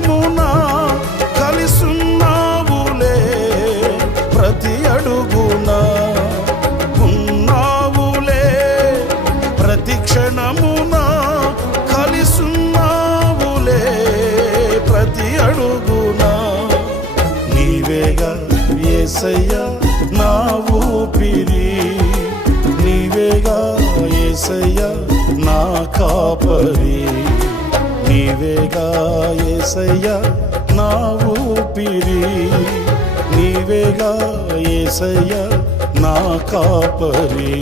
క్షణమున కలిసున్నావులే ప్రతి అడుగున ఉన్నావులే ప్రతి క్షణమున కలిసున్నావులే ప్రతి అడుగున నీవేగా యేసయ్యా నా ఊపిరి నీవేగా యేసయ్యా నా కాపరి నీవేగా యేసయ్యా నా ఊపిరి నీవేగా యేసయ్యా నా కాపరి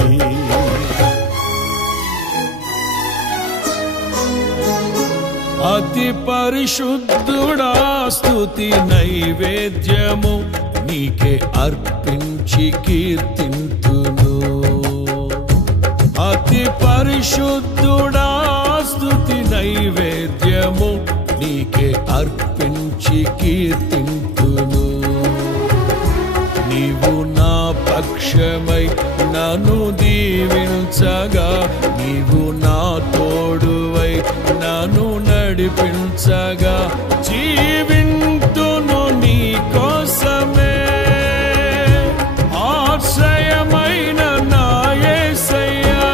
అతి పరిశుద్ధుడా స్తుతి నైవేద్యము నీకే అర్పించి కీర్తింతును అతి పరిశుద్ధుడా స్తుతి నైవేద్యము నీకే అర్పించి కీర్తింతును నీవు నా పక్షమై నన్ను దీవించగా నీవు నా తోడువై నన్ను నడిపించగా జీవింతును నీ కోసమే ఆశ్రయమైన నా యేసయ్యా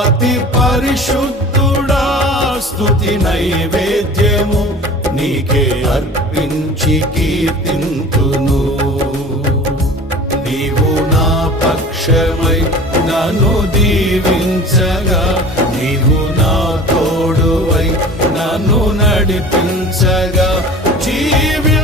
అతి పరిశుద్ధుడా స్తుతి నైవేద్యము నీకే అర్పించి కీర్తింతును నీవు నా పక్షమై నన్ను దీవించగా నీవు నా తోడువై నన్ను నడిపించగా జీవి